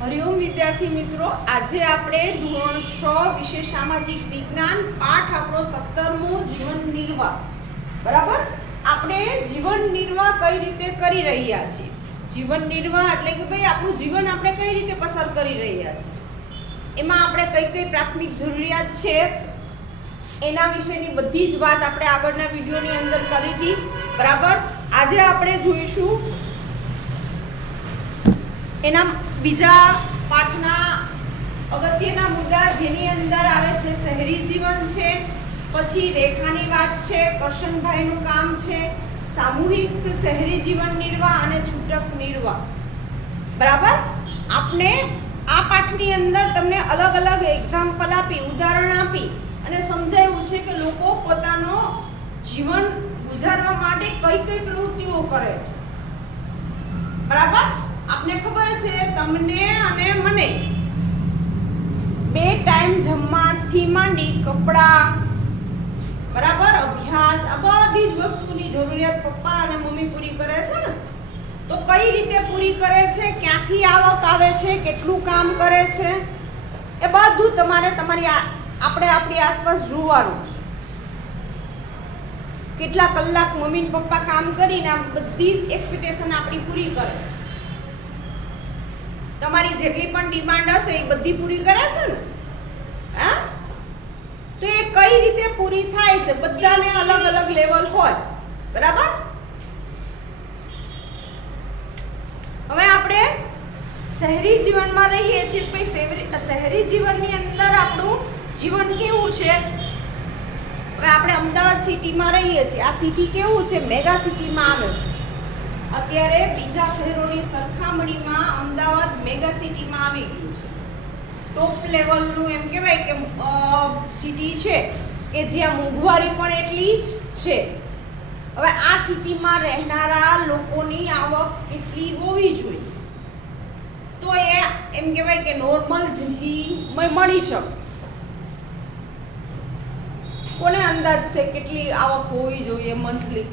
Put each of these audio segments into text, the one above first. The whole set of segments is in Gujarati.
હરિઓમ વિદ્યાર્થી મિત્રો, આજે આપણે ધોરણ 6 વિષય સામાજિક વિજ્ઞાન પાઠ આપણો 17મો જીવન નિર્વાહ. બરાબર, આપણે જીવન નિર્વાહ કઈ રીતે કરી રહ્યા છીએ. જીવન નિર્વાહ એટલે કે ભાઈ આપણું જીવન આપણે કઈ રીતે પસાર કરી રહ્યા છીએ, એમાં આપણે કઈ કઈ પ્રાથમિક જરૂરિયાત છે એના વિશેની બધી જ વાત આપણે આગળના વિડીયોની અંદર કરી હતી. બરાબર, આજે આપણે જોઈશું એના બીજા પાઠના અગત્યના મુદ્દા, જેની અંદર આવે છે શહેરી જીવન છે, પછી રેખાની વાત છે, કરશનભાઈનું કામ છે, સામૂહિક શહેરી જીવન નિર્વાહ અને છૂટક નિર્વાહ. બરાબર, આપણે આ પાઠની અંદર તમને અલગ અલગ એક્ઝામ્પલ આપી, ઉદાહરણ આપી અને સમજાવ્યું છે કે લોકો પોતાનો જીવન ગુજારવા માટે કઈ કઈ પ્રવૃત્તિઓ કરે છે. બરાબર, આપને ખબર છે તમને અને મને બે ટાઈમ જમવાથી માંડી કપડાં, બરાબર, અભ્યાસ, આ બધી જ વસ્તુની જરૂરિયાત પપ્પા અને મમ્મી પૂરી કરે છે ને. તો કઈ રીતે પૂરી કરે છે, ક્યાંથી આવક આવે છે, કેટલું કામ કરે છે, એ બધું તમારે આપણી આસપાસ જોવાનું છે. કેટલા કલાક મમ્મી ને પપ્પા કામ કરીને આ બધી એક્સપેક્ટેશન આપણી પૂરી કરે છે. તમારી જેટલી પણ ડિમાન્ડ હશે એ બધી પૂરી કરે છે ને. હા, તો એ કઈ રીતે પૂરી થાય છે, બધાને અલગ અલગ લેવલ હોય. બરાબર, હવે આપણે શહેરી જીવનમાં રહીએ છીએ, તો શહેરી જીવનની અંદર આપણું જીવન કેવું છે. હવે આપણે અમદાવાદ સિટીમાં રહીએ છીએ. આ સિટી કેવું છે, મેગા સિટીમાં આવે છે. અત્યારે બીજા શહેરોની સરખામણીમાં અમદાવાદ મેગા સિટીમાં આવી ગયું છે. ટોપ લેવલનું એમ કહેવાય કે સિટી છે કે જ્યાં મોંઘવારી પણ એટલી જ છે. હવે આ સિટીમાં રહેનારા લોકોની આવક કેટલી હોવી જોઈએ તો એ એમ કહેવાય કે નોર્મલ જિંદગી મળી શકે. કોને અંદાજ છે કેટલી આવક હોવી જોઈએ મંથલી?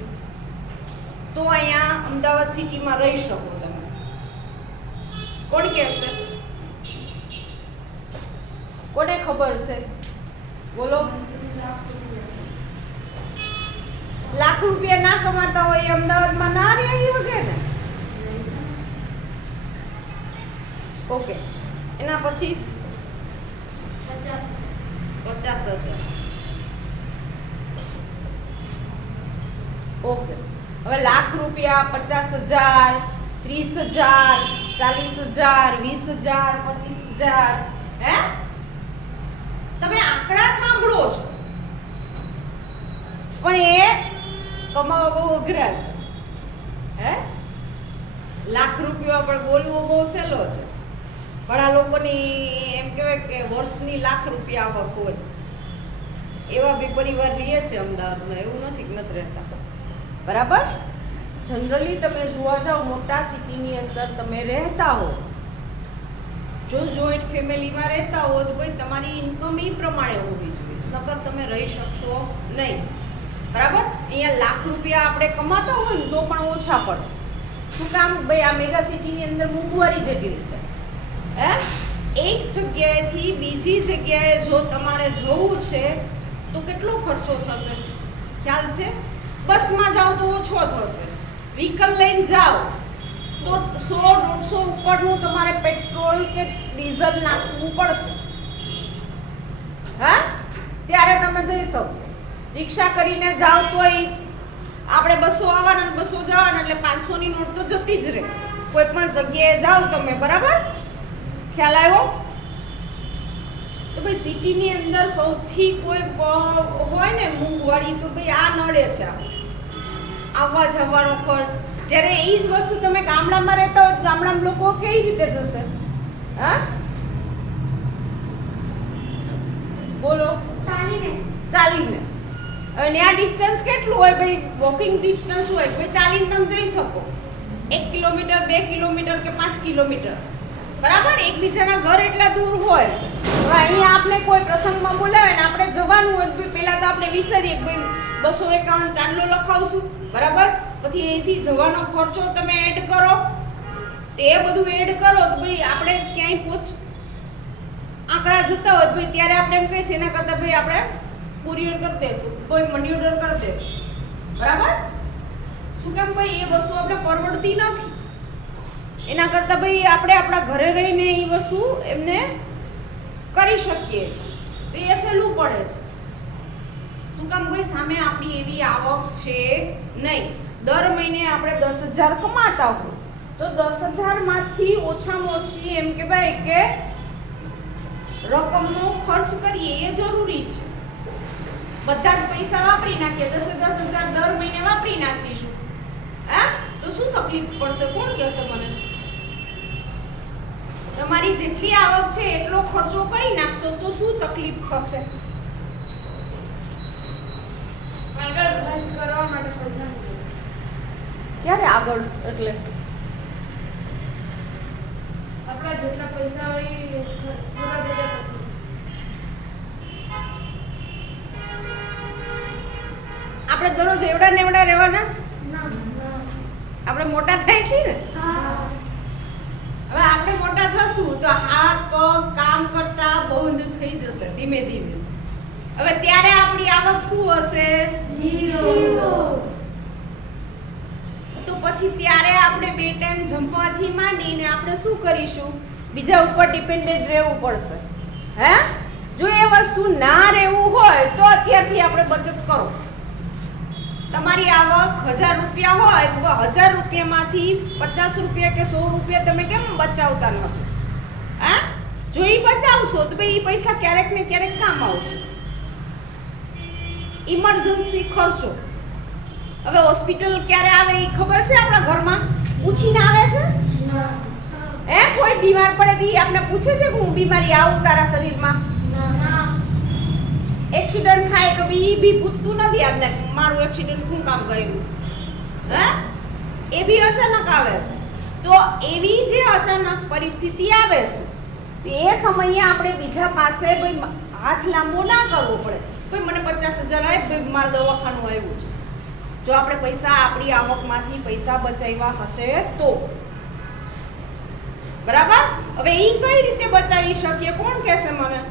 તો અહીંયા અમદાવાદ સિટીમાં રહી શકો તમે. કોણ કહેશે? કોને ખબર છે? બોલો. લાખ રૂપિયા ના કમાતા હોય અમદાવાદમાં ના રહી શકે ને. ઓકે, એના પછી 50,000. ઓકે, હવે લાખ રૂપિયા, 50,000, 30,000, 40,000, 20,000, 25,000. હે, તમે આંકડા સાંભળો છો પણ એ કમાવા બહુ અઘરા છે. હે, લાખ રૂપિયા પણ બોલવો બહુ સહેલો છે. પણ આ લોકોની એમ કહેવાય કે વર્ષની લાખ રૂપિયા આવક હોય એવા બી પરિવાર રહે છે અમદાવાદમાં. એવું નથી કે નથી રહેતા. બરાબર, જનરલી તમે જોવા જાઓ મોટા સિટીની અંદર તમે રહેતા હો, જો જોઈન્ટ ફેમિલીમાં રહેતા હો તો ભાઈ તમારી ઇન્કમ એ પ્રમાણે હોવી જોઈએ, નકર તમે રહી શકશો નહીં. બરાબર, અહીંયા લાખ રૂપિયા આપણે કમાતા હોય ને તો પણ ઓછા પડે. શું કામ? ભાઈ આ મેગા સિટીની અંદર મોંઘવારી જેટલી છે. હે, એક જગ્યાએથી બીજી જગ્યાએ જો તમારે જવું છે તો કેટલો ખર્ચો થશે ખ્યાલ છે? બસમાં જાઓ તો ઓછો થશે, વ્હીકલ લઈને જાઓ તો 100-150 ઉપરનું તમારે પેટ્રોલ કે ડીઝલ નાખવું પડશે. હા, ત્યારે તમે જઈ શકશો. રિક્ષા કરીને જાઓ તો આપણે 200 આવવાના 200 જવાના, એટલે 500ની નોટ તો જતી જ રહે કોઈ પણ જગ્યાએ જાઓ તમે. બરાબર, ખ્યાલ આવ્યો? તો ભાઈ સિટીની અંદર સૌથી કોઈ હોય ને મોંઘવારી તો ભાઈ આ નડે છે, આવવા જવાનો ખર્ચ. જ્યારે એ જ વસ્તુ તમે ગામડામાં રહેતા હોય, ગામડામાં લોકો કઈ રીતે જશે? હા, બોલો. ચાલીને. અને આ ડિસ્ટન્સ કેટલું હોય ભાઈ? વોકિંગ ડિસ્ટન્સ હોય, કોઈ ચાલીને તમે જઈ શકો 1 કિલોમીટર, 2 કિલોમીટર કે 5 કિલોમીટર. બરાબર, એકબીજાના ઘર એટલા દૂર હોય છે. હવે અહીંયા આપણે કોઈ પ્રસંગમાં બોલાવે ને આપણે જવાનું હોય તો પહેલા તો આપણે વિચારીએ કે ભાઈ 251 ચાંદલો લખાવશું. બરાબર, પછી અહીંથી જવાનો ખર્ચો તમે એડ કરો તો એ બધું એડ કરો તો ભાઈ આપણે ક્યાંય આંકડા જતા હોય ભાઈ ત્યારે આપણે એમ કહીએ છીએ એના કરતાં ભાઈ આપણે કુરિયર કરી દઈશું, કોઈ મની ઓર્ડર કરી દઈશું, બરાબર? શું કેમ ભાઈ એ વસ્તુ આપણે પરવડતી નથી, એના કરતાં ભાઈ આપણે આપણા ઘરે રહીને એ વસ્તુ એમને કરી શકીએ છીએ, તો એ સહેલું પડે છે. શું કામ ભાઈ સામે આપણી એવી આવક છે નહીં. દર મહિને આપણે 10,000 કમાતા હોય તો 10,000 માંથી ઓછામાં ઓછી એમ કે ભાઈ કે રકમનો ખર્ચ કરીએ એ જરૂરી છે. બધા જ પૈસા વાપરી નાખીએ, 10,000 દર મહિને વાપરી નાખીશું, હા તો શું તકલીફ પડશે? કોણ કહેશે મને? તમારી જેટલી આવક છે એટલો ખર્ચો કરી નાખશો તો શું તકલીફ થશે? આગળ ખર્ચ કરવા માટે પૈસા મળે. ક્યારે આગળ? એટલે આપણા જેટલા પૈસા હોય એ પૂરા થઈ જાય પછી. આપણે દરરોજ એવડા ને એવડા રહેવાના જ? ના આપણે મોટા થાય છે ને. હવે આપણે મોટા થશું તો હાથ પગ કામ કરતા બંધ થઈ જશે ધીમે ધીમે. હવે ત્યારે આપણી આવક શું હશે? 0. તો પછી ત્યારે આપણે બે ટાઈમ જમવાથી માંડીને આપણે શું કરીશું? બીજા ઉપર ડિપેન્ડન્ટ રહેવું પડશે. હે? જો એ વસ્તુ ના રહેવું હોય તો અત્યારથી આપણે બચત કરો. તમારી આવક 1,000 રૂપિયા હોય તો 1,000 રૂપિયામાંથી 50 રૂપિયા કે 100 રૂપિયા તમે કેમ બચાવતા નથી? હા, જો એ બચાવશો તો ભાઈ એ પૈસા ક્યારેક ને ક્યારેક કામ આવશે. ઇમરજન્સી ખર્ચો. હવે હોસ્પિટલ ક્યારે આવે એ ખબર છે? આપણા ઘરમાં પૂછીને આવે છે? કોઈ બીમાર પડે તો આપણે પૂછે છે કે હું બીમારી આવું તારા શરીરમાં? એક્સિડન્ટ થાય તો બી પૂછતું નથી આપણે મારું એક્સિડન્ટ શું કામ કર્યું? હે? એ બી અચાનક આવે છે. તો એવી જે અચાનક પરિસ્થિતિ આવે છે તો એ સમયે આપણે બીજા પાસે ભાઈ હાથ લાંબો ના કરવો પડે. ભાઈ મને 50,000 આપ, ભાઈ મારું દવાખાનું આવ્યું છે. જો આપણે પૈસા આપણી આવકમાંથી પૈસા બચાવ્યા હશે તો બરાબર. હવે એ કઈ રીતે બચાવી શકીએ? કોણ કહેશે મને?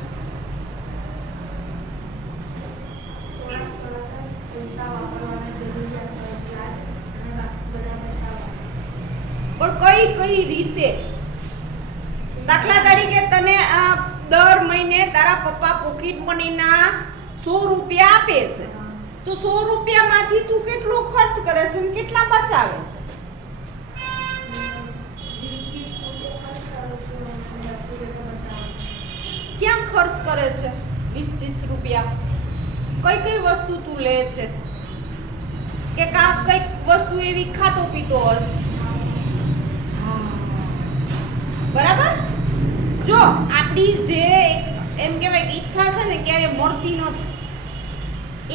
પણ કઈ રીતે? દાખલા તરીકે તને દર મહિને તારા પપ્પા પોકેટ મનીના 100 રૂપિયા આપે છે તો 100 રૂપિયામાંથી તું કેટલો ખર્ચ કરે છે અને કેટલા બચાવે છે? ક્યાં ખર્ચ કરે છે 20-30 રૂપિયા? કઈ વસ્તુ તું લે છે? કે કઈક વસ્તુ એવી ખાતો પીતો હશે, બરાબર? જો આપણી જે એમ કહેવાય કે ઈચ્છા છે ને ક્યારે મળતી નથી.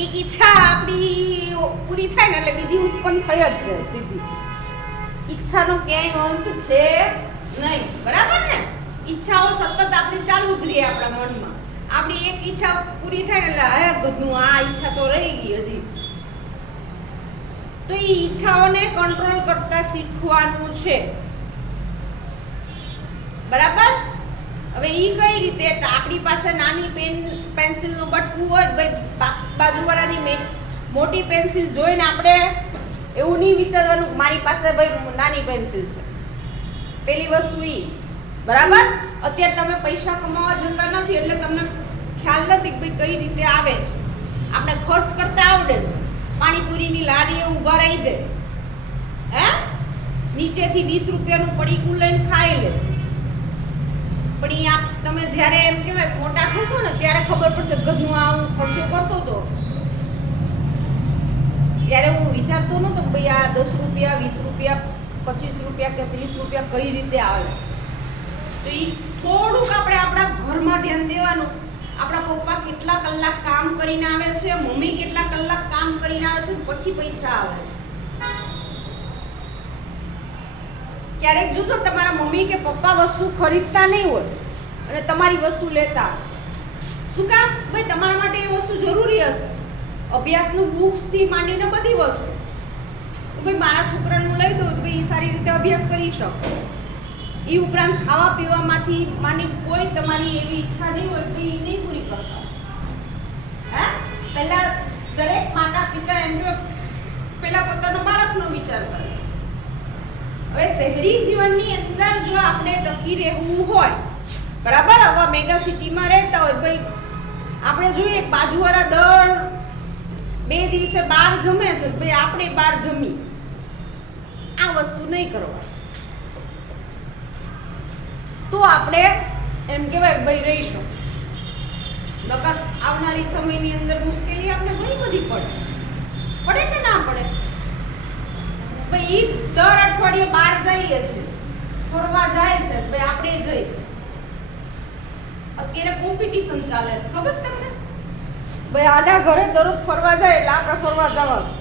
એક ઈચ્છા આપણી પૂરી થાય ને એટલે બીજી ઉત્પન્ન થઈ જ જાય સીધી. ઈચ્છાનો ક્યાંય અંત છે નહીં, બરાબર ને? ઈચ્છાઓ સતત આપણી ચાલુ જ રહે આપણા મનમાં. આપણી એક ઈચ્છા પૂરી થાય ને એટલે હે ગધનું આ ઈચ્છા તો રહી ગઈ હજી. તો એ ઈચ્છાઓને કંટ્રોલ કરતા શીખવાનું છે, બરાબર? હવે ઈ કઈ રીતે? તો આપણી પાસે નાની પેન્સિલનું બટકું હોય, ભાઈ બાજુવાળાની મોટી પેન્સિલ જોઈને આપણે એવું નહીં વિચારવાનું મારી પાસે ભાઈ નાની પેન્સિલ છે. પેલી વસ્તુ ઈ, બરાબર? અત્યારે તમે પૈસા કમાવા જતા નથી એટલે તમને ખ્યાલ નથી કે ભાઈ કઈ રીતે આવે છે. આપણે ખર્ચ કરતા આવડે છે. પાણીપુરીની લારીએ ઊભા રહી જાય, હે? નીચેથી 20 રૂપિયાનું પડીકું લઈને ખાઈ લે. પણ એ તમે જ્યારે એમ કહેવાય મોટા થશો ને ત્યારે ખબર પડશે ગધનું આ હું ખર્ચો કરતો હતો ત્યારે હું વિચારતો નહોતો કે ભાઈ આ 10 રૂપિયા 20 રૂપિયા 25 રૂપિયા કે 30 રૂપિયા કઈ રીતે આવે છે. તો એ થોડુંક આપણે આપણા ઘરમાં ધ્યાન દેવાનું. આપણા પપ્પા કેટલા કલાક કામ કરીને આવે છે, મમ્મી કેટલા કલાક કામ કરીને આવે છે, પછી પૈસા આવે છે. ક્યારેક જોજો તમારા મમ્મી કે પપ્પા વસ્તુ ખરીદતા નહીં હોય અને તમારી વસ્તુ લેતા હશે. શું કામ? ભાઈ તમારા માટે એ વસ્તુ જરૂરી હશે, અભ્યાસનું બુક્સથી માંડીને બધી વસ્તુ. તો ભાઈ મારા છોકરાનું લઈ દો તો ભાઈ સારી રીતે અભ્યાસ કરી શકે. એ ઉપરાંત ખાવા પીવામાંથી માની કોઈ તમારી એવી ઈચ્છા નહીં હોય કે એ નહીં પૂરી કરતા. હે પહેલા દરેક માતા પિતા એમ કે પહેલા પોતાના બાળકનો વિચાર કરે છે. હવે શહેરી જીવનની અંદર જો આપણે ટકી રહેવું હોય, બરાબર, આવા મેગા સિટીમાં રહેતા હોય, ભાઈ આપણે જોઈએ બાજુવાળા દર 2 દિવસે બહાર જમે છે, ભાઈ આપણે બહાર જમી. આ વસ્તુ નહીં કરવા તો આપણે એમ કહેવાય ભાઈ રહીશું. નકર આવનારી સમયની અંદર મુશ્કેલી આપણે ઘણી બધી પડે કે ના પડે? ભાઈ ઈ દર અઠવાડિયે બહાર જઈએ છે, ફરવા જાય છે, ભાઈ આપણે જઈએ. અત્યારે કોમ્પિટિશન ચાલે છે, ખબર તમને? ભાઈ આના ઘરે દરરોજ ફરવા જાય એટલે આપણે ફરવા જવાનું.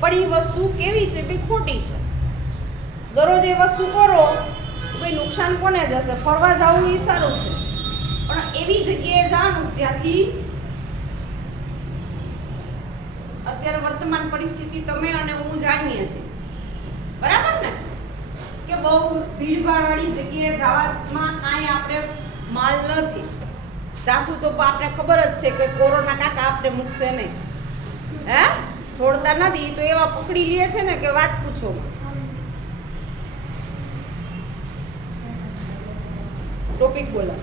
પણ એ વસ્તુ કેવી છે? ભાઈ ખોટી છે. દરરોજ એ વસ્તુ કરો ભાઈ નુકસાન કોને જશે? ફરવા જવું એ સારું છે, પણ એવી જગ્યાએ જવાનું જ્યાંથી અત્યારે વર્તમાન પરિસ્થિતિ તમે અને હું જાણીએ છીએ, બરાબર ને? કે બહુ ભીડભાડવાળી જગ્યાએ જવામાં કાંઈ આપણે માલ નથી. જાસુ તો આપણે ખબર જ છે કે કોરોના કાકા આપણે મૂકશે નહીં. હે છોડતા નથી તો એવા પકડી લે છે ને કે વાત પૂછો. ટોપિક બોલો.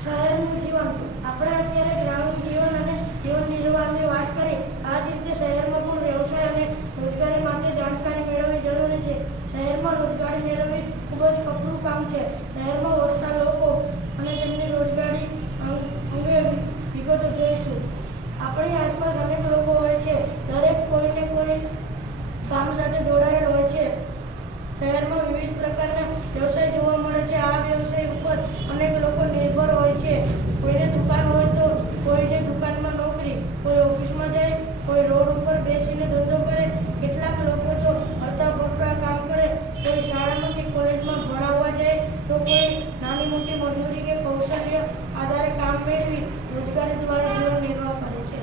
શહેરનું જીવન. આપણે અત્યારે ગ્રામીણ જીવન અને જીવન નિર્વાહની વાત કરી. આ જ રીતે શહેરમાં પણ વ્યવસાય અને રોજગારી માટે જાણકારી મેળવવી જરૂરી છે. શહેરમાં રોજગારી મેળવવી ખૂબ જ કપરું કામ છે. શહેરમાં વસતા લોકો અને તેમની રોજગારી અંગે વિગતો જોઈશું. આપણી આસપાસ અનેક લોકો હોય છે. દરેક કોઈને કોઈ કામ સાથે જોડાયેલ હોય છે. શહેરમાં વિવિધ પ્રકારના વ્યવસાય જોવા મળે છે. આ વ્યવસાય ઉપર અનેક લોકો નિર્ભર હોય છે. કોઈને દુકાન હોય તો કોઈને દુકાનમાં નોકરી, કોઈ ઓફિસમાં જાય, કોઈ રોડ ઉપર બેસીને ધંધો કરે, કેટલાક લોકો તો હડતા ફરતા કામ કરે, કોઈ શાળામાં કે કોલેજમાં ભણાવવા જાય, તો કોઈ નાની મોટી મજૂરી કે કૌશલ્ય આધારે કામ મેળવી રોજગારી દ્વારા જીવન નિર્વાહ કરે છે.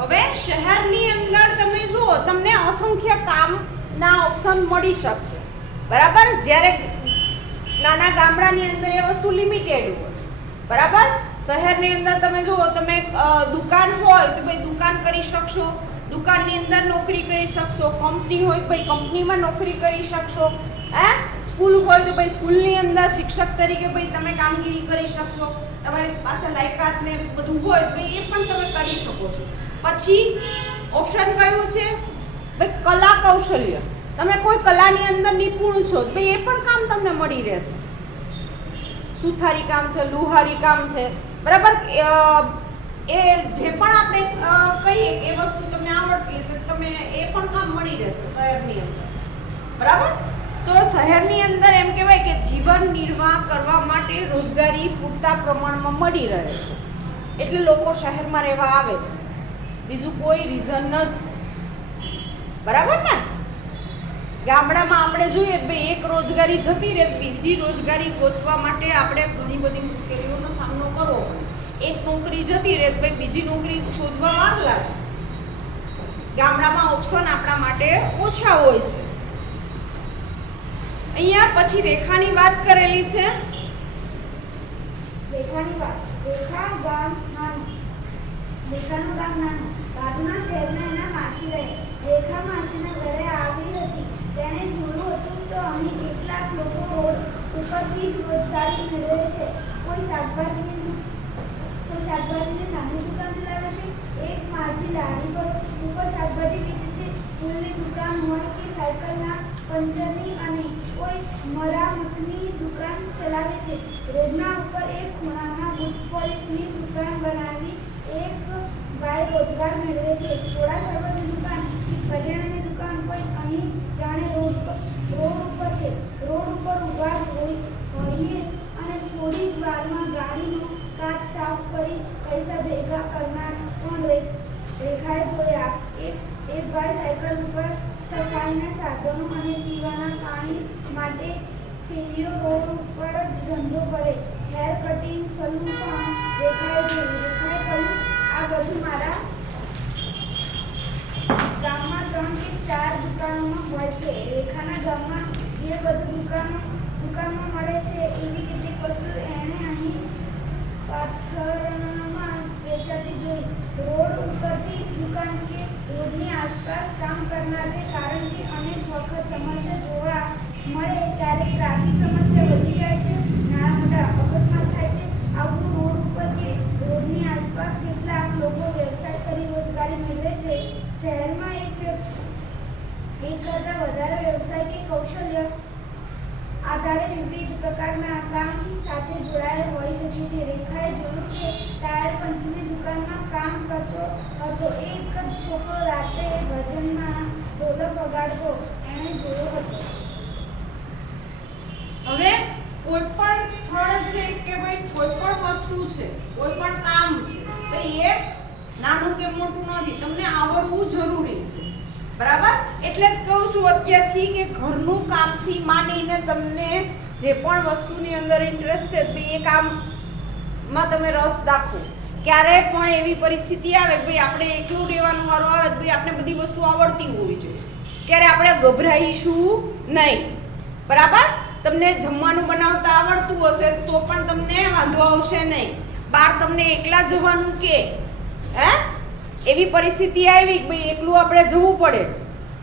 હવે શહેરની અંદર તમે જુઓ, તમને અસંખ્ય કામના ઓપ્શન મળી શકશે, બરાબર? જ્યારે નાના ગામડાની અંદર એ વસ્તુ લિમિટેડ હોય, બરાબર? શહેરની અંદર તમે જુઓ, તમે દુકાન હોય તો ભાઈ દુકાન કરી શકશો, દુકાનની અંદર નોકરી કરી શકશો, કંપની હોય તો ભાઈ કંપનીમાં નોકરી કરી શકશો, હે સ્કૂલ હોય તો ભાઈ સ્કૂલની અંદર શિક્ષક તરીકે ભાઈ તમે કામગીરી કરી શકશો. તમારી પાસે લાયકાત ને બધું હોય ભાઈ એ પણ તમે કરી શકો છો. પછી ઓપ્શન કયું છે? ભાઈ કલા કૌશલ્ય. તમે કોઈ કલાની અંદર નિપુણ છો ભાઈ એ પણ કામ તમને મળી રહેશે. સુથારી કામ છે, લુહારી કામ છે, બરાબર? એ જે પણ આપણે કહીએ એ વસ્તુ તમને આવડતી હશે, તમે એ પણ કામ મળી રહેશે શહેરની અંદર, બરાબર? તો શહેરની અંદર એમ કહેવાય કે જીવન નિર્વાહ કરવા માટે રોજગારી પૂરતા પ્રમાણમાં મળી રહે છે, એટલે લોકો શહેરમાં રહેવા આવે છે. બીજું કોઈ રીઝન નથી, બરાબર ને? ગામડામાં આપણે જોઈએ ભાઈ એક રોજગારી જતી રહે, બીજી રોજગારી ગોતવા માટે આપણે ઘણી બધી મુશ્કેલીઓનો સામનો કરવો પડે. એક નોકરી જતી રહે ભાઈ બીજી નોકરી શોધવા વાર લાગે. ગામડામાં ઓપ્શન આપણા માટે ઓછા હોય છે. અહીંયા પછી રેખાની વાત કરેલી છે. રેખાનું ગામ નાનું. બાજુના શહેરમાં એના માસી રહે. રેખા માસીના ઘરે આવી હતી. તેણે જોયું હતું તો અહીં કેટલાક લોકો રોડ ઉપરથી જ રોજગારી મેળવે છે. કોઈ શાકભાજીની નાની દુકાન ચલાવે છે, એક માજી લારી પર ઉપર શાકભાજી વેચે છે, ફૂલની દુકાન હોય કે સાયકલના પંચરની, અને કોઈ મરામતની દુકાન ચલાવે છે. રોડના ઉપર એક ખૂણામાં બુટ પોલિશની દુકાન બનાવી એક ભાઈ રોજગાર મેળવે છે. સોડા શરબતની દુકાન કે કરિયાણાની દુકાન કોઈ અહીં જાણે રોડ ઉપર છે. રોડ ઉપર ઉભા હોઈએ અને થોડી જ વારમાં ગાડીનો કાચ સાફ કરી પૈસા ભેગા કરનાર પણ રેખાએ જોયા. એક ભાઈ સાયકલ ઉપર સફાઈના સાધનો અને પીવાના પાણી માટે ફેરીઓ રોડ ઉપર જ ધંધો કરે. હેર કટિંગ સલૂન પણ રેખાએ જોયું. રેખાએ કહ્યું, આ બધું મારા ગામમાં 3 કે 4 દુકાનોમાં હોય છે. રેખાના ગામમાં જે બધું દુકાનમાં મળે છે એવી કેટલીક વસ્તુ એણે અહીં પાથરણમાં વેચાતી જોઈ. રોડ ઉપરથી દુકાન કે રોડની આસપાસ કામ કરનારને કારણ કે અનેક વખત સમસ્યા જોવા મળે. ક્યારેક ટ્રાફિક સમસ્યા વધી જાય છે, નાના મોટા અકસ્માત થાય છે. આવું રોડ ઉપર કે રોડની આસપાસ કેટલાક લોકો વ્યવસાય કરી રોજગારી મેળવે છે. શહેરમાં એક કરતાં વધારે વ્યવસાય કે કૌશલ્ય આધારે વિવિધ પ્રકારના કામ સાથે જોડાયેલ હોઈ શકે છે. રેખાએ જોયું કે ટાયર પંચની દુકાનમાં કામ કરતો હતો એક જ છોકરો રાત્રે ભજનમાં ઢોલક વગાડતો એણે જોયો હતો. હવે કોઈ પણ સ્થળ છે કે ભાઈ કોઈ પણ વસ્તુ છે, કોઈ પણ કામ છે, તો એ નાનું કે મોટું નથી, તમને આવડવું જરૂરી છે. બરાબર? એટલે જ કહું છું અત્યારથી કે ઘરનું કામથી માંડીને તમને જે પણ વસ્તુની અંદર ઇન્ટરેસ્ટ છે ભાઈ એ કામમાં તમે રસ દાખવો. ક્યારે પણ એવી પરિસ્થિતિ આવે કે ભાઈ આપણે એકલું રહેવાનું વારો આવે તો ભાઈ આપણે બધી વસ્તુ આવડતી હોવી જોઈએ. ત્યારે આપણે ગભરાઈશું નહીં. બરાબર? તમને જમવાનું બનાવતા આવડતું હશે તો પણ તમને વાંધો આવશે નહીં. બહાર તમને એકલા જવાનું કે એવી પરિસ્થિતિ આવી કે ભાઈ એકલું આપણે જવું પડે,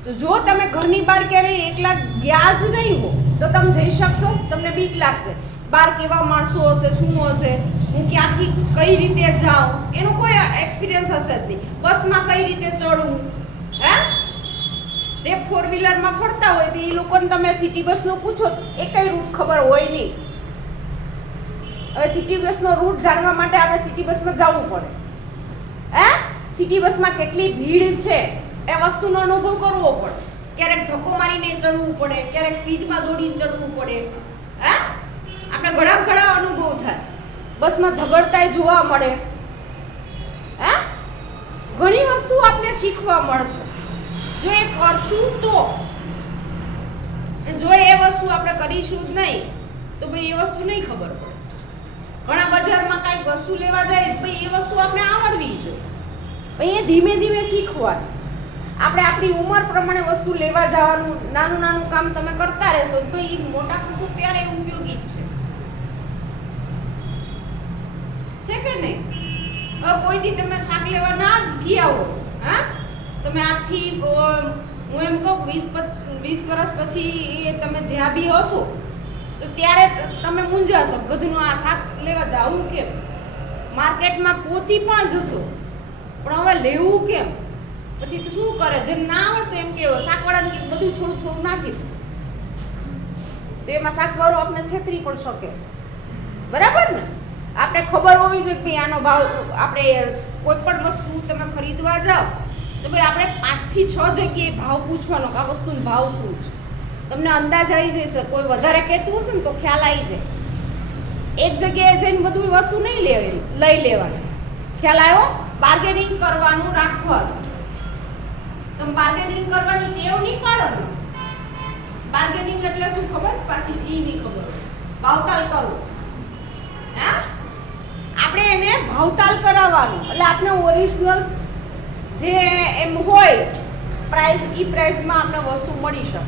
તો જો તમે ઘરની બહાર ક્યારેય એકલા ગયા જ નહીં હો તો તમે જઈ શકશો? તમને બીક લાગશે. બહાર કેવા માણસો હશે, શું હશે, હું ક્યાંથી કઈ રીતે જાઉં, એનો કોઈ એક્સપિરિયન્સ હશે જ નહીં. બસમાં કઈ રીતે ચડવું, જે ફોર વ્હીલરમાં ફરતા હોય તો એ લોકોને તમે સિટી બસનો પૂછો એ કઈ રૂટ ખબર હોય નહીં. હવે સિટી બસનો રૂટ જાણવા માટે આપણે સિટી બસમાં જવું પડે. સિટી બસમાં કેટલી ભીડ છે એ વસ્તુનો અનુભવ કરવો પડે. ક્યારેક ધક્કો મારીને ચડવું પડે, ક્યારેક સ્પીડમાં દોડીને ચડવું પડે. આપણે ઘણા અનુભવ થાય. બસમાં ઝઘડતાય જોવા મળે. ઘણી વસ્તુ આપણે શીખવા મળશે જો એ કરશું તો. જો એ વસ્તુ આપણે કરીશું જ નહીં તો ભાઈ એ વસ્તુ નહીં ખબર પડે. ઘણા બજારમાં કાંઈક વસ્તુ લેવા જાય ભાઈ એ વસ્તુ આપણે આવડવી જોઈએ. ભાઈ એ ધીમે ધીમે શીખવાનું. આપણે આપણી ઉંમર પ્રમાણે વસ્તુ લેવા જવાનું, નાનું કામ તમે કરતા રહેશો તો ભાઈ મોટા થશો ત્યારે ઉપયોગી જ છે કે નહીં? હવે કોઈથી તમે શાક લેવા ના જ ગયા હો, તમે આજથી હું એમ કહું 20 વર્ષ પછી તમે જ્યાં બી હશો તો ત્યારે તમે મૂંઝાશો ગધનું આ શાક લેવા જાવું કેમ. માર્કેટમાં પહોંચી પણ જશો પણ હવે લેવું કેમ. પછી તો શું કરે, જે ના આવડતું એમ કે શાકવાળાને કે બધું થોડું નાખી તો એમાં શાકવાળો આપણે છેતરી પણ શકે છે. બરાબર ને? આપણે ખબર હોવી જોઈએ કે ભાઈ આનો ભાવ, આપણે કોઈ પણ વસ્તુ તમે ખરીદવા જાઓ તો ભાઈ આપણે 5 થી 6 જગ્યાએ ભાવ પૂછવાનો કે આ વસ્તુનો ભાવ શું છે. તમને અંદાજ આવી જશે. કોઈ વધારે કહેતું હશે ને તો ખ્યાલ આવી જાય. એક જગ્યાએ જઈને બધું વસ્તુ નહીં લઈ લેવાની. ખ્યાલ આવ્યો? બાર્ગેનિંગ કરવાનું રાખવાનું. તમે બાર્ગેનિંગ કરવાની ટેવ નહીં પાડો ને. બાર્ગેનિંગ એટલે શું ખબર છે? પાછી ઈ નહીં ખબર. ભાવતાલ કરવો. આપણે એને ભાવતાલ કરાવવાનું એટલે આપણે ઓરિજિનલ જે એમ હોય પ્રાઇસ, ઈ પ્રાઇસમાં આપણે વસ્તુ મળી શકે.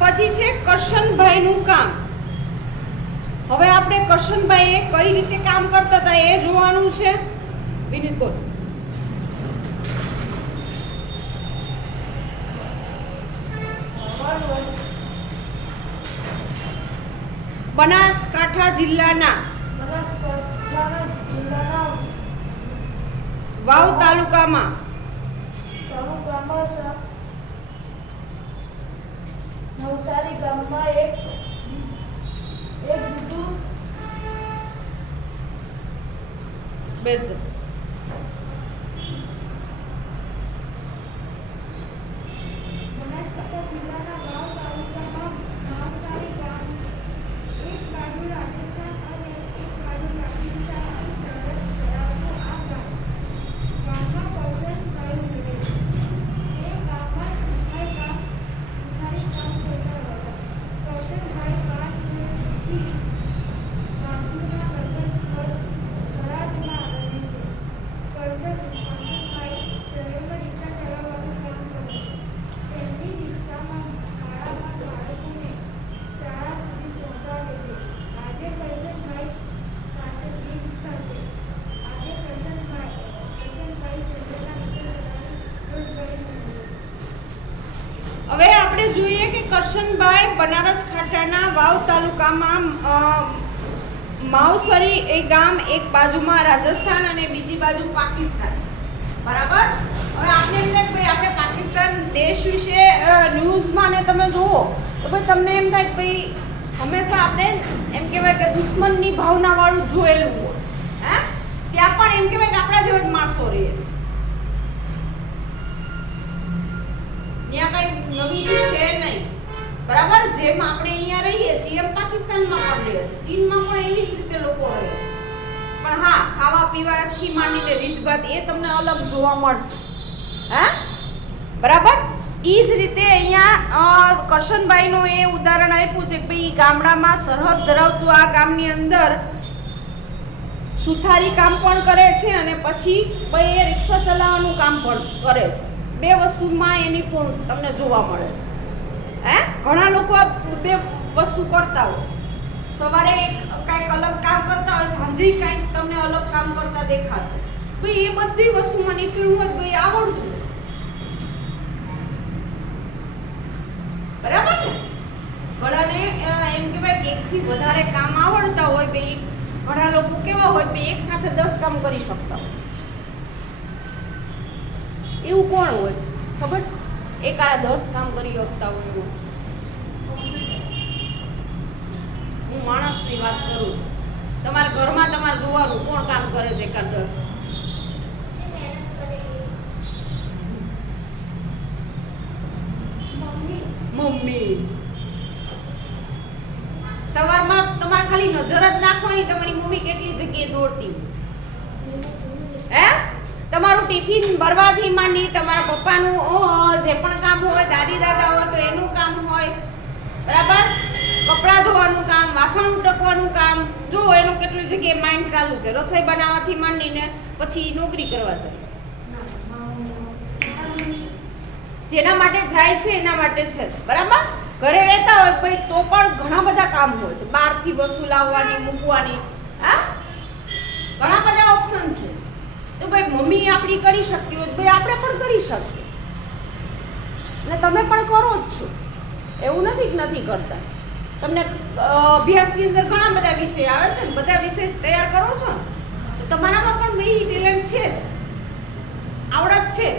પછી છે કરશનભાઈનું કામ. હવે આપણે કરશનભાઈએ કઈ રીતે કામ કરતા હતા એ જોવાનું છે. વિનીત બોલ. બનાસકાંઠા જિલ્લાના વાવ તાલુકામાં નવસારી ગામમાં એક બીજું બેઝ બનાસકાંઠા જિલ્લાના વાવ તાલુકામાં નવસારી ગામ એક બાજુ રાજસ્થાન અને એક બાજુ પાકિસ્તાનની સરહદ ધરાવતું આ ગામ. ગામમાં કરશનભાઈ રહે છે. એ ગામમાં સુથારી કામ કરતા હતા. કરશનભાઈ 5 વર્ષ સુધી ગામના કરતા જોઈએ કે કરશનભાઈ બનારસ ખાતાના વાવ તાલુકામાં માવસરી એ ગામ એક બાજુમાં રાજસ્થાન અને બીજી બાજુ પાકિસ્તાન, બરાબર. હવે આપણે એમ થાય કે ભાઈ આપણે પાકિસ્તાન દેશ વિશે ન્યૂઝમાં ને તમે જુઓ તો ભાઈ તમને એમ થાય કે ભાઈ હંમેશા આપણે એમ કહેવાય કે દુશ્મનની ભાવનાવાળું જોયેલું હોય. હે, ત્યાં પણ એમ કહેવાય કે આપણા જેવા જ માણસો રહે છે. ત્યાં કઈ નવીન છે નહીં, બરાબર. જેમ આપણે અહીંયા રહીએ છીએ એમ પાકિસ્તાનમાં પણ રહે છે, ચીનમાં પણ એવી જ રીતે લોકો રહે છે. પણ હા, ખાવા પીવાથી માંડીને રીતભાત એ તમને અલગ જોવા મળશે. હે, બરાબર. એ જ રીતે અહીંયા કરશનભાઈનો એ ઉદાહરણ આપ્યું છે કે ભાઈ ગામડામાં સરહદ ધરાવતું આ ગામની અંદર સુથારી કામ પણ કરે છે અને પછી ભાઈ એ રિક્ષા ચલાવવાનું કામ પણ કરે છે. બે વસ્તુમાં એની પણ તમને જોવા મળે છે. હે, ઘણા લોકો આ બે વસ્તુ કરતા હોય. સવારે કાંઈક અલગ કામ કરતા હોય, સાંજે કાંઈક તમને અલગ કામ કરતા દેખાશે. ભાઈ એ બધી વસ્તુમાં નીકળ્યું હોય ભાઈ આવડતું, બરાબર ને. ઘણાને એમ કહેવાય કે એકથી વધારે કામ આવડતા હોય. ભાઈ ઘણા લોકો કેવા હોય ભાઈ એક સાથે 10 કામ કરી શકતા હોય. એવું કોણ હોય ખબર છે? એક આ 10 કામ કરી શકતા હોય એવું. હું માણસની વાત કરું છું. તમારા ઘરમાં તમારે જોવાનું કોણ કામ કરે છે એકાદ 10. મમ્મી. સવારમાં તમારે ખાલી નજર જ નાખવાની તમારી મમ્મી કેટલી જગ્યાએ દોડતી હોય. હે, તમારું ટિફિન ભરવાથી માંડી તમારા પપ્પાનું જે પણ કામ હોય, દાદી દાદા હોય તો એનું કામ હોય, બરાબર. કપડાં ધોવાનું કામ, વાસણ ઉટકવાનું કામ, જો એનું કેટલી જગ્યાએ માઇન્ડ ચાલુ છે. રસોઈ બનાવવાથી માંડીને પછી નોકરી કરવા જાય. જેના માટે જાય છે એના માટે છે, બરાબર. ઘરે રહેતા હોય ભાઈ તો પણ ઘણા બધા કામ હોય છે. બહારથી વસ્તુ લાવવાની, મૂકવાની, હા, ઘણા બધા ઓપ્શન છે. તો ભાઈ મમ્મી આપણી કરી શકતી હોય ભાઈ આપણે પણ કરી શકીએ અને તમે પણ કરો જ છો. એવું નથી કે નથી કરતા. તમને અભ્યાસની અંદર ઘણા બધા વિષય આવે છે ને, બધા વિષય તૈયાર કરો છો ને તો તમારામાં પણ ભાઈ ટેલેન્ટ છે જ, આવડત છે જ.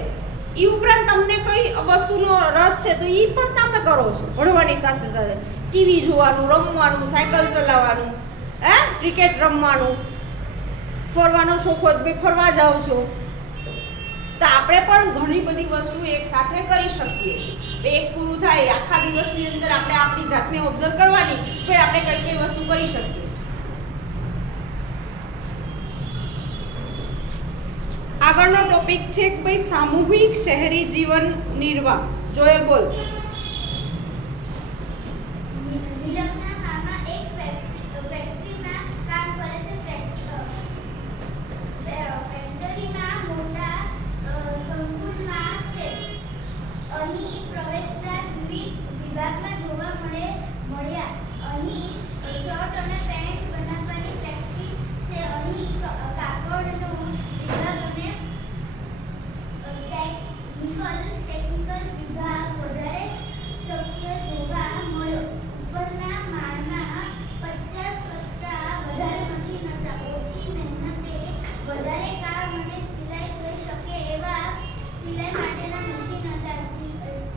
એ ઉપરાંત તમને કઈ વસ્તુનો રસ છે તો એ પણ તમે કરો છો ભણવાની સાથે સાથે. ટીવી જોવાનું, રમવાનું, સાયકલ ચલાવવાનું, હે, ક્રિકેટ રમવાનું, ફરવાનો શોખ હોય ભાઈ ફરવા જાઓ છો. તો આપણે પણ ઘણી બધી વસ્તુ એક સાથે કરી શકીએ છીએ. એક પૂરું થાય આખા દિવસની અંદર આપણે આપણી જાતને ઓબ્ઝર્વ કરવાની તો આપણે કઈ કઈ વસ્તુ કરી શકીએ છીએ. આગળનો ટોપિક છે કે ભાઈ સામૂહિક શહેરી જીવન નિર્વાહ. જોયેલ બોલ. નીલમના મામા એક ફેક્ટરીમાં કામ કરે છે. ફેક્ટરીમાં મોટા સંકુલમાં છે. અહીં પ્રવેશતા વિવિધ વિભાગમાં જોવા મળ્યા. અહીં શર્ટ અને પેન્ટ બનાવવાની ફેક્ટરી છે. અહીં કાપડનો વિભાગ અને ટેકનિકલ વિભાગ વધારે શક્ય જોવા મળ્યો. ઉપરના માળમાં 50 કરતાં વધારે મશીન હતા. ઓછી મહેનતે વધારે કામ અને સિલાઈ થઈ શકે એવા સિલાઈ માટેના મશીન હતા.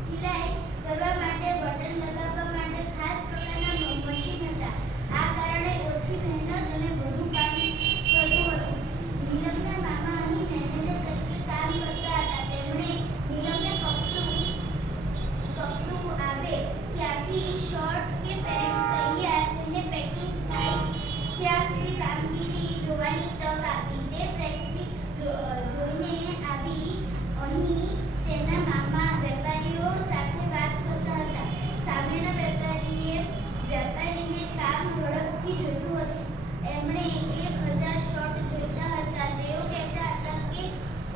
સિલાઈ કરવા માટે, બટન લગાવવા માટે ખાસ પ્રકારના મશીન હતા. આ કારણે ઓછી મહેનત અને વધુ કામ થતું હતું. નીલમના મામા અહીં મેનેજર તરીકે કામ કરતા હતા. તેમણે નીલમને કપડું આવે ત્યાંથી શર્ટ કે પેન્ટ તૈયાર થઈને પેકિંગ થાય ત્યાં સુધી કામગીરી જોવાની તક આપી. તે ફેક્ટરી જોઈને આવી. અહીં તેના મામા વેપારીઓ સાથે વાત કરતા હતા. સામેના વેપારીને કામ ઝડપથી જોઈતું હતું. એમણે 1000 શર્ટ જોઈતા હતા. તેઓ કહેતા હતા કે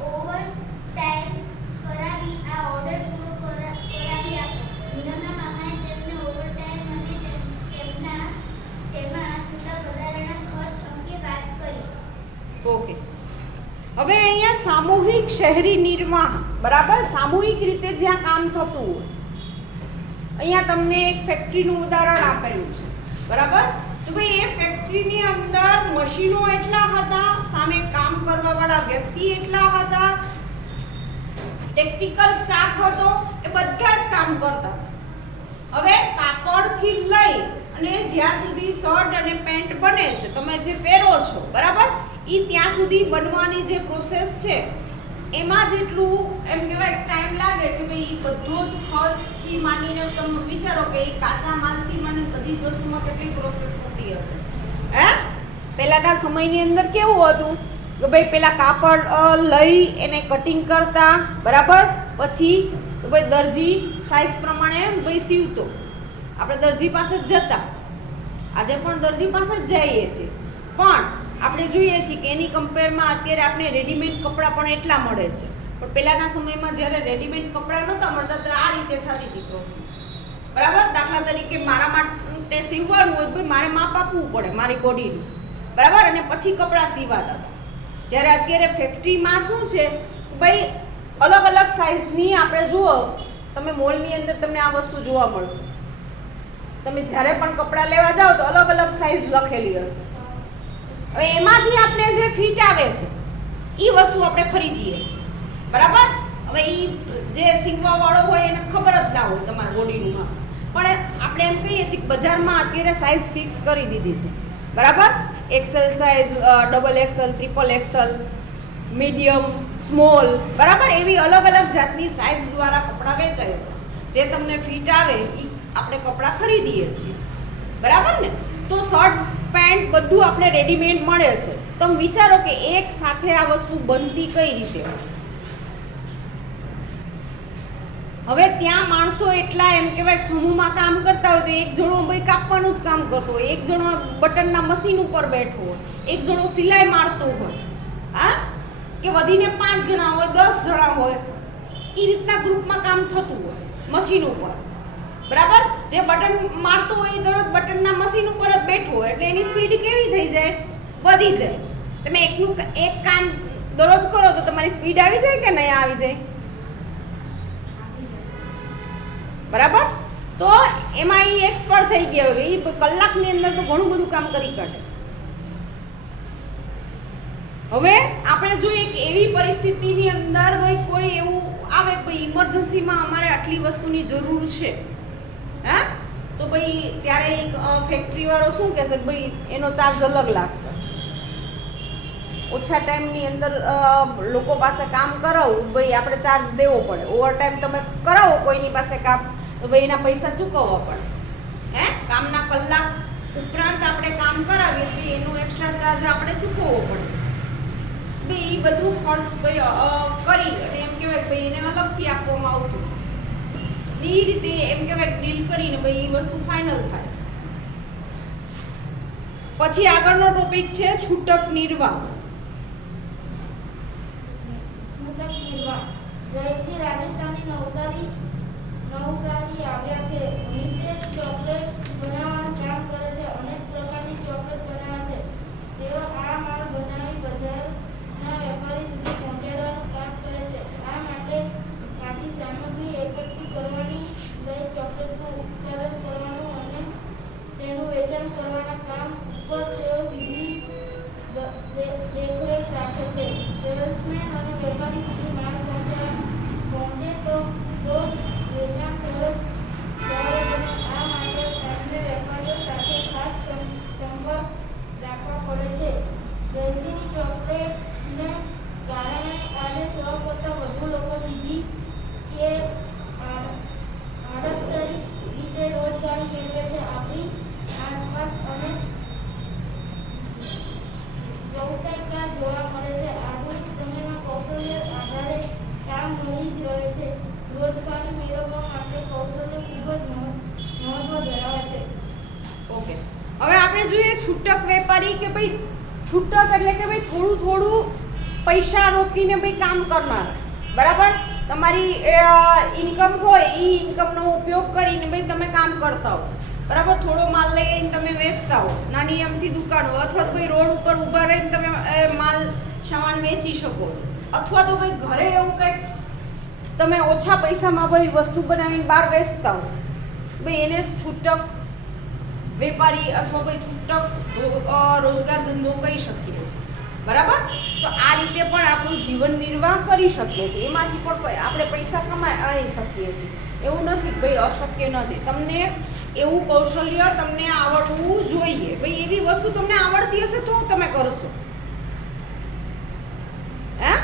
ઓવર ટાઈમ કરાવી આ ઓર્ડર પૂરો કરાવી આપો. નીલમના મામાએ તેમને ઓવર ટાઈમ અને તેમાં થતા વધારાના ખર્ચ અંગે વાત કરી. ઓકે, હવે અહીંયા સામૂહિક શહેરી નિર્વાહ, બરાબર. સામૂહિક રીતે જ્યાં કામ થતું હોય અહીંયા તમને એક ફેક્ટરીનું ઉદાહરણ આપેલું છે, બરાબર? તો ભાઈ એ ફેક્ટરીની અંદર મશીનો એટલા હતા, સામે કામ કરવાવાળા વ્યક્તિ એટલા હતા, ટેકનિકલ સ્ટાફ હતો, એ બધા જ કામ કરતા. હવે કાપડથી લઈ અને જ્યાં સુધી શર્ટ અને પેન્ટ બને છે, તમે જે પહેરો છો, બરાબર, એ ત્યાં સુધી બનવાની જે પ્રોસેસ છે એમાં જેટલું એમ કહેવાય ટાઈમ લાગે છે ભાઈ, એ બધો જ ખર્ચથી માંડીને તમે વિચારો કે એ કાચા માલથી માંડીને બધી જ વસ્તુમાં કેટલી પ્રોસેસ થતી હશે. હે, પહેલાના સમયની અંદર કેવું હતું કે ભાઈ પેલા કાપડ લઈ એને કટિંગ કરતા, બરાબર, પછી ભાઈ દરજી સાઈઝ પ્રમાણે ભાઈ સીવતો. આપણે દરજી પાસે જ જતા, આજે પણ દરજી પાસે જ જઈએ છીએ, પણ આપણે જોઈએ છીએ કે એની કમ્પેરમાં અત્યારે આપણે રેડીમેડ કપડાં પણ એટલા મળે છે. પણ પહેલાંના સમયમાં જ્યારે રેડીમેડ કપડાં નહોતા મળતા તો આ રીતે થતી હતી પ્રોસેસ, બરાબર? દાખલા તરીકે મારા માટે સીવવાનું હોય તો મારે માપ આપવું પડે મારી બોડીનું, બરાબર, અને પછી કપડાં સીવાતા હતા. જ્યારે અત્યારે ફેક્ટરીમાં શું છે ભાઈ, અલગ અલગ સાઇઝની આપણે જુઓ, તમે મોલની અંદર તમને આ વસ્તુ જોવા મળશે. તમે જ્યારે પણ કપડાં લેવા જાઓ તો અલગ અલગ સાઇઝ લખેલી હશે. હવે એમાંથી આપણે જે ફિટ આવે છે એ વસ્તુ આપણે ખરીદીએ છીએ, બરાબર? હવે એ જે સીવવાવાળો હોય એને ખબર જ ના હોય તમારા બોડીનું માપ, પણ આપણે એમ કહીએ છીએ કે બજારમાં અત્યારે સાઇઝ ફિક્સ કરી દીધી છે, બરાબર? XL size, double XL, triple XL, medium, small, બરાબર, એવી અલગ અલગ જાતની સાઇઝ દ્વારા કપડાં વેચાય છે. જે તમને ફિટ આવે એ આપણે કપડાં ખરીદીએ છીએ, બરાબર ને? તો શર્ટ પેન્ટ બધું આપણે રેડીમેડ મળે છે. તમે વિચારો કે એક સાથે આ વસ્તુ બનતી કઈ રીતે હશે. હવે ત્યાં માણસો એટલા એમ કહેવાય સમૂહમાં કામ કરતા હોય તો એક જણો ભાઈ કાપવાનું જ કામ કરતો હોય, એક જણો બટનના મશીન ઉપર બેઠો હોય, એક જણો સિલાઈ મારતો હોય, હા, કે વધીને 5 જણા હોય, 10 જણા હોય, એ રીતના ગ્રુપમાં કામ થતું હોય મશીન ઉપર, બરાબર? જે બટન મારતો હોય એ દરરોજ બટનના મશીન ઉપર જ બેઠો હોય એટલે એની સ્પીડ કેવી થઈ જાય? વધી જાય. તમે એક કામ દરરોજ કરો તો તમારી સ્પીડ આવી જાય કે નહીં આવી જાય? બરાબર? તો એમાં એ એક્સપર્ટ થઈ ગયા હોય, એ કલાકની અંદર તો ઘણું બધું કામ કરી કાઢે. હવે આપણે જોઈએ કે એવી પરિસ્થિતિની અંદર ભાઈ કોઈ એવું આવે કે ઇમરજન્સીમાં અમારે આટલી વસ્તુની જરૂર છે, હા, તો ભાઈ ત્યારે એક ફેક્ટરી વાળો શું કહેશે કે ભાઈ એનો ચાર્જ અલગ લાગશે. ઓછા ટાઈમની અંદર લોકો પાસે કામ કરાવવું ભાઈ આપણે ચાર્જ દેવો પડે. ઓવર ટાઈમ તમે કરાવો કોઈની પાસે કામ તો ભાઈ એના પૈસા ચૂકવવા પડે. હે, કામના કલાક ઉપરાંત આપણે કામ કરાવીએ તો એનો એક્સ્ટ્રા ચાર્જ આપણે ચૂકવવો પડે છે. ભાઈ એ બધું ખર્ચ ભાઈ કરી અને એમ કહેવાય કે ભાઈ એને અલગથી આપવામાં આવતું. એ રીતે એમ કહેવાય ડીલ કરીને ભાઈ એ વસ્તુ ફાઇનલ થાય છે. પછી આગળનો ટોપિક છે છૂટક નિર્વાહ. જયશ્રી રાજસ્થાની નવસારી આવ્યા છે. મિતેશ ચોકલેટ બનાવવાનું કામ કરે છે. અનેક પ્રકારની ચોકલેટ બનાવે છે. તેઓ આ માલ બનાવી બજારના વેપારી સુધી પહોંચાડવાનું કામ કરે છે. આ માટે આખી સામગ્રી એકઠી કરવાની, લઈ ચોકલેટનું ઉત્પાદન કરવાનું અને તેનું વેચાણ કરવાના કામ ઉપર તેઓ સીધી દેખરેખ રાખે છે. સેલ્સમેન અને વેપારી સુધી માલ પહોંચે તો વેચાણ સરળ બને. આ માટે તેમને વેપારીઓ સાથે ખાસ સંપર્ક રાખવા પડે છે. જયશ્રીની ચોકલેટને કારણે આજે 100 કરતાં વધુ લોકો સીધી કે આડકતરી રીતે રોજગારી મેળવે છે. આપણી આસપાસ અનેક વ્યવસાયકાર જોવા મળે છે. આધુનિક સમયમાં કૌશલ્ય આધારે કામ મળી જ રહે છે. રોજગારી મેળવવા માટે કૌશલ્ય ખૂબ જ મહત્વ ધરાવે છે. ઓકે, હવે આપણે જોઈએ છૂટક વેપારી કે ભાઈ છૂટક એટલે કે ભાઈ થોડું થોડું પૈસા રોકીને ભાઈ કામ કરનાર, બરાબર? તમારી ઇન્કમ હોય એ ઇન્કમનો ઉપયોગ કરીને ભાઈ તમે કામ કરતા હો, બરાબર? થોડો માલ લઈને તમે વેચતા હો, નાની એમથી દુકાનો, અથવા તો ભાઈ રોડ ઉપર ઊભા રહીને તમે માલ સામાન વેચી શકો, અથવા તો ભાઈ ઘરે એવું કંઈક તમે ઓછા પૈસામાં ભાઈ વસ્તુ બનાવીને બહાર વેચતા હો, ભાઈ એને છૂટક વેપારી અથવા ભાઈ છૂટક રોજગાર ધંધો કહી શકીએ છીએ, બરાબર? તો આ રીતે પણ આપણું જીવન નિર્વાહ કરી શકીએ છીએ, એમાંથી પણ આપણે પૈસા કમાઈ શકીએ છીએ. એવું નથી કે ભાઈ અશક્ય નથી. તમને એવું કૌશલ્ય તમને આવડવું જોઈએ. ભાઈ એવી વસ્તુ તમને આવડતી હશે તો તમે કરશો. હે,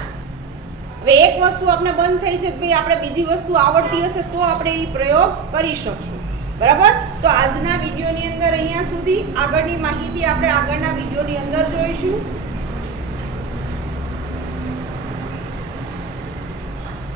હવે એક વસ્તુ આપણે બંધ થઈ છે, ભાઈ આપણે બીજી વસ્તુ આવડતી હશે તો આપણે એ પ્રયોગ કરી શકશું, બરાબર? તો આજના વિડીયોની અંદર અહીંયા સુધી. આગળની માહિતી આપણે આગળના વિડીયોની અંદર જોઈશું.